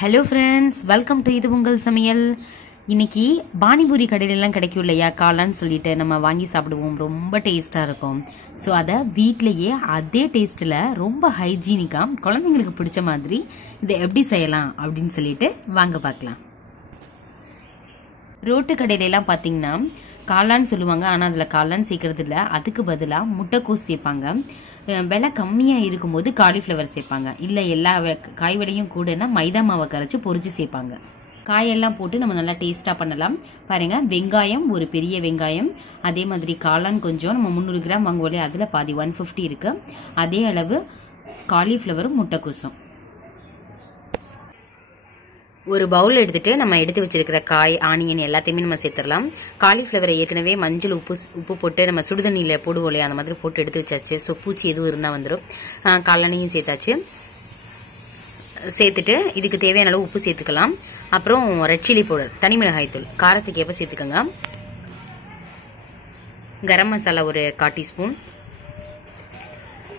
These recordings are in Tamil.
ஹலோ ஃப்ரெண்ட்ஸ் வெல்கம் டு இது உங்கள் சமையல். இன்னைக்கு பானிபூரி கடையிலலாம் கிடைக்கும் இல்லையா? காளான்னு சொல்லிட்டு நம்ம வாங்கி சாப்பிடுவோம். ரொம்ப டேஸ்ட்டாக இருக்கும். ஸோ அதை வீட்டிலையே அதே டேஸ்ட்டில் ரொம்ப ஹைஜீனிக்காக குழந்தைங்களுக்கு பிடிச்ச மாதிரி இதை எப்படி செய்யலாம் அப்படின்னு சொல்லிட்டு வாங்க பார்க்கலாம். ரோட்டு கடையிலலாம் பார்த்தீங்கன்னா காளான்னு சொல்லுவாங்க ஆனால் அதில் காளான் சேர்க்கறது இல்லை. அதுக்கு பதிலாக முட்டைக்கோஸ் சேர்ப்பாங்க. விலை கம்மியாக இருக்கும்போது காலிஃப்ளவர் சேர்ப்பாங்க. இல்லை எல்லா காய் விலையும் கூடனா மைதா மாவை கரைச்சி பொறிச்சு சேர்ப்பாங்க. காயெல்லாம் போட்டு நம்ம நல்லா டேஸ்ட்டாக பண்ணலாம். பாருங்க வெங்காயம் ஒரு பெரிய வெங்காயம். அதே மாதிரி காளான் கொஞ்சம் நம்ம முந்நூறு கிராம் வாங்குவோம் அதில் பாதி ஒன் ஃபிஃப்டி இருக்குது அதே அளவு காலிஃப்ளவரும் முட்டைக்கோசும் ஒரு பவுல் எடுத்துட்டு நம்ம எடுத்து வச்சிருக்கிற காய் ஆனியன் எல்லாத்தையுமே நம்ம சேர்த்துடலாம். காலிஃப்ளவரை ஏற்கனவே மஞ்சள் உப்பு உப்பு போட்டு நம்ம சுடுதண்ணியில் போடுவோம் இல்லையா? அந்த மாதிரி போட்டு எடுத்து வச்சாச்சு. ஸோ பூச்சி எதுவும் இருந்தால் வந்துடும் காலனையும் சேர்த்தாச்சு. சேர்த்துட்டு இதுக்கு தேவையான அளவு உப்பு சேர்த்துக்கலாம். அப்புறம் ரெட் சில்லி பவுடர் தனி மிளகாய் தூள். காரத்துக்கு எப்போ சேர்த்துக்கோங்க. கரம் மசாலா ஒரு கால் டீஸ்பூன்.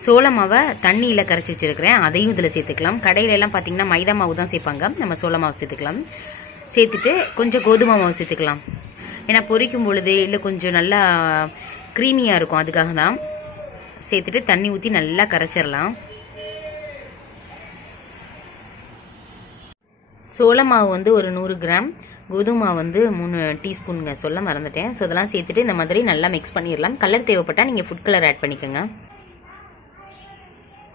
சோள மாவை தண்ணியில் கரைச்சி வச்சிருக்கிறேன். அதையும் இதில் சேர்த்துக்கலாம். கடையிலெல்லாம் பார்த்தீங்கன்னா மைதா மாவு தான் சேர்ப்பாங்க. நம்ம சோள மாவு சேர்த்துக்கலாம். சேர்த்துட்டு கொஞ்சம் கோதுமை மாவு சேர்த்துக்கலாம். ஏன்னா பொரிக்கும் பொழுது இல்லை கொஞ்சம் நல்லா க்ரீமியாக இருக்கும். அதுக்காக தான் சேர்த்துட்டு தண்ணி ஊற்றி நல்லா கரைச்சிடலாம். சோள மாவு வந்து ஒரு நூறு கிராம். கோதுமை வந்து மூணு டீஸ்பூனுங்க. சொல்ல மறந்துட்டேன். ஸோ இதெல்லாம் சேர்த்துட்டு இந்த மாதிரி நல்லா மிக்ஸ் பண்ணிடலாம். கலர் தேவைப்பட்டால் நீங்கள் ஃபுட் கலர் ஆட் பண்ணிக்கோங்க.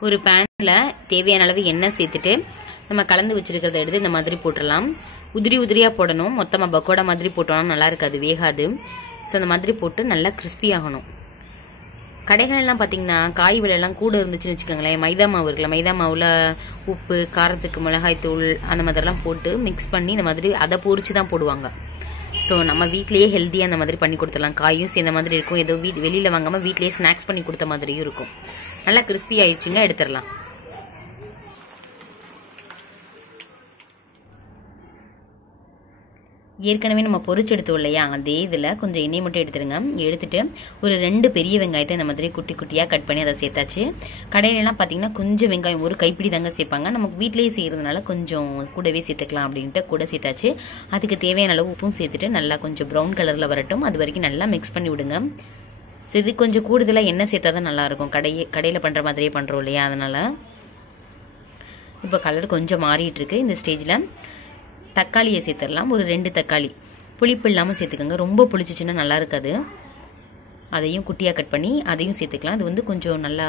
ஒரு பேனில் தேவையான அளவு எண்ணெய் சேர்த்துட்டு நம்ம கலந்து வச்சிருக்கிறத எடுத்து இந்த மாதிரி போட்டுடலாம் உதிரி உதிரியாக போடணும். மொத்தமாக பக்கோடா மாதிரி போட்டோம்னா நல்லா இருக்காது வேகாது. ஸோ அந்த மாதிரி போட்டு நல்லா கிறிஸ்பி ஆகணும். கடைகள் எல்லாம் பார்த்தீங்கன்னா காய் விலையெல்லாம் கூட இருந்துச்சுன்னு வச்சுக்கோங்களேன். மைதா மாவு இருக்குல்ல மைதா மாவில் உப்பு காரத்துக்கு மிளகாய் தூள் அந்த மாதிரிலாம் போட்டு மிக்ஸ் பண்ணி இந்த மாதிரி அதை பொறிச்சு தான் போடுவாங்க. ஸோ நம்ம வீட்லேயே ஹெல்த்தியாக அந்த மாதிரி பண்ணி கொடுத்துடலாம். காயும் சேர்ந்த மாதிரி இருக்கும். ஏதோ வீட் வெளியில் வாங்காமல் வீட்லேயே ஸ்நாக்ஸ் பண்ணி கொடுத்த மாதிரியும் இருக்கும். நல்லா கிறிஸ்பி ஆயிடுச்சுங்க எடுத்துடலாம். ஏற்கனவே நம்ம பொரிச்சு எடுத்தோம் இல்லையா? அதே இதில் கொஞ்சம் எண்ணெய் மட்டும் எடுத்துருங்க எடுத்துட்டு ஒரு ரெண்டு பெரிய வெங்காயத்தை இந்த மாதிரி குட்டி குட்டியாக கட் பண்ணி அதை சேர்த்தாச்சு. கடையிலலாம் பார்த்தீங்கன்னா கொஞ்சம் வெங்காயம் ஒரு கைப்பிடி தாங்க சேர்ப்பாங்க. நமக்கு வீட்டிலேயே செய்கிறதுனால கொஞ்சம் கூடவே சேர்த்துக்கலாம் அப்படின்ட்டு கூட சேர்த்தாச்சு. அதுக்கு தேவையான அளவு உப்பும் சேர்த்துட்டு நல்லா கொஞ்சம் ப்ரௌன் கலரில் வரட்டும். அது வரைக்கும் நல்லா மிக்ஸ் பண்ணி விடுங்க. ஸோ இது கொஞ்சம் கூடுதலாக எண்ணெய் சேர்த்தா தான் நல்லாயிருக்கும். கடையே கடையில் பண்ணுற மாதிரியே பண்ணுறோம் இல்லையா? அதனால். இப்போ கலர் கொஞ்சம் மாறிட்டுருக்கு இந்த ஸ்டேஜில் தக்காளியை சேர்த்துடலாம். ஒரு ரெண்டு தக்காளி. புளிப்பு இல்லாமல் சேர்த்துக்கோங்க. ரொம்ப புளிச்சிச்சுன்னா நல்லா இருக்காது அதையும் குட்டியாக கட் பண்ணி அதையும் சேர்த்துக்கலாம். அது வந்து கொஞ்சம் நல்லா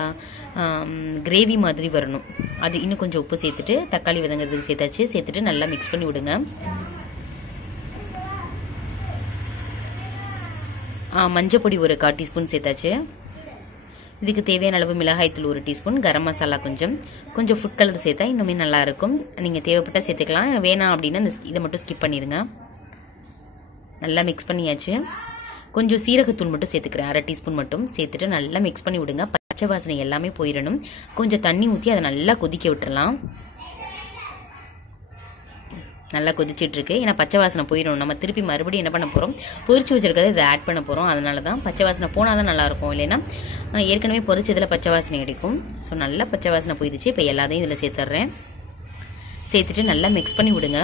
கிரேவி மாதிரி வரணும். அது இன்னும் கொஞ்சம் உப்பு சேர்த்துட்டு தக்காளி விதங்கிறதுக்கு சேர்த்தாச்சு. சேர்த்துட்டு நல்லா மிக்ஸ் பண்ணி விடுங்க. மஞ்சள் பொடி ஒரு கால் டீஸ்பூன் சேர்த்தாச்சு. இதுக்கு தேவையான அளவு மிளகாய்த்தூள் ஒரு டீஸ்பூன் கரம் மசாலா கொஞ்சம். கொஞ்சம் ஃபுட் கலர் சேர்த்தா இன்னுமே நல்லாயிருக்கும் நீங்கள் தேவைப்பட்டால் சேர்த்துக்கலாம். வேணாம் அப்படின்னா இந்த இதை மட்டும் ஸ்கிப் பண்ணிடுங்க நல்லா மிக்ஸ் பண்ணியாச்சு. கொஞ்சம் சீரகத்தூள் மட்டும் சேர்த்துக்கிறேன். அரை டீஸ்பூன் மட்டும் சேர்த்துட்டு நல்லா மிக்ஸ் பண்ணி விடுங்க. பச்சை வாசனை எல்லாமே போயிடணும். கொஞ்சம் தண்ணி ஊற்றி அதை நல்லா கொதிக்க விட்டுறலாம். நல்லா கொதிச்சிட்டு இருக்கு ஏன்னா பச்சை வாசனை போயிடும் நம்ம திருப்பி மறுபடியும் என்ன பண்ண போகிறோம் பொரிச்சு வச்சிருக்கிறத இதை ஆட் பண்ண போகிறோம் அதனால தான் பச்சை வாசனை போனால் தான் நல்லாயிருக்கும் இல்லைன்னா? ஏற்கனவே பொரிச்சதில் பச்சை வாசனை அடிக்கும். ஸோ நல்லா பச்சை வாசனை போயிடுச்சு. இப்போ எல்லாத்தையும் இதில் சேர்த்துட்றேன். சேர்த்துட்டு நல்லா மிக்ஸ் பண்ணி விடுங்க.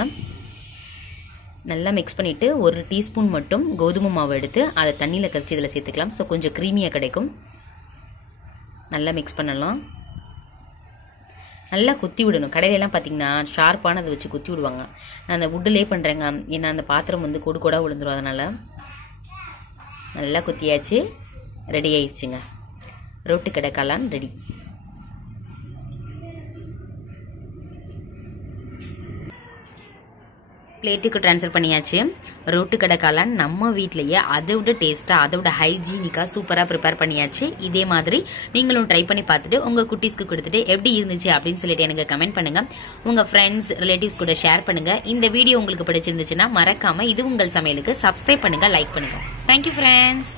நல்லா மிக்ஸ் பண்ணிவிட்டு ஒரு டீஸ்பூன் மட்டும் கோதுமை மாவு எடுத்து அதை தண்ணியில் கரைச்சி இதில் சேர்த்துக்கலாம். ஸோ கொஞ்சம் க்ரீமியாக கிடைக்கும். நல்லா மிக்ஸ் பண்ணலாம். நல்லா குத்தி விடணும். கடையிலலாம் பார்த்தீங்கன்னா ஷார்ப்பான அதை வச்சு குத்தி விடுவாங்க. நான் அந்த வுட்டிலே பண்ணுறேங்க ஏன்னா அந்த பாத்திரம் வந்து கொடு கூட விழுந்துரும். அதனால் நல்லா குத்தியாச்சு. ரெடி ஆயிடுச்சுங்க. ரோட்டு கடை காளான் ரெடி பிளேட்டுக்கு ட்ரான்ஸ்ஃபர் பண்ணியாச்சு. ரோட்டு கடை காளான் நம்ம வீட்லேயே அதை விட டேஸ்ட்டாக அதை விட ஹைஜீனிக்காக சூப்பராக ப்ரிப்பேர் பண்ணியாச்சு. இதே மாதிரி நீங்களும் ட்ரை பண்ணி பார்த்துட்டு உங்கள் குட்டீஸ்க்கு கொடுத்துட்டு எப்படி இருந்துச்சு அப்படின்னு சொல்லிட்டு எனக்கு கமெண்ட் பண்ணுங்கள் உங்கள் ஃப்ரெண்ட்ஸ் ரிலேட்டிவ்ஸ் கூட ஷேர் பண்ணுங்கள் இந்த வீடியோ உங்களுக்கு பிடிச்சிருந்துச்சுன்னா மறக்காமல் இது உங்கள் சமையலுக்கு சப்ஸ்கிரைப் பண்ணுங்கள் லைக் பண்ணுங்கள் தேங்க்யூ ஃப்ரெண்ட்ஸ்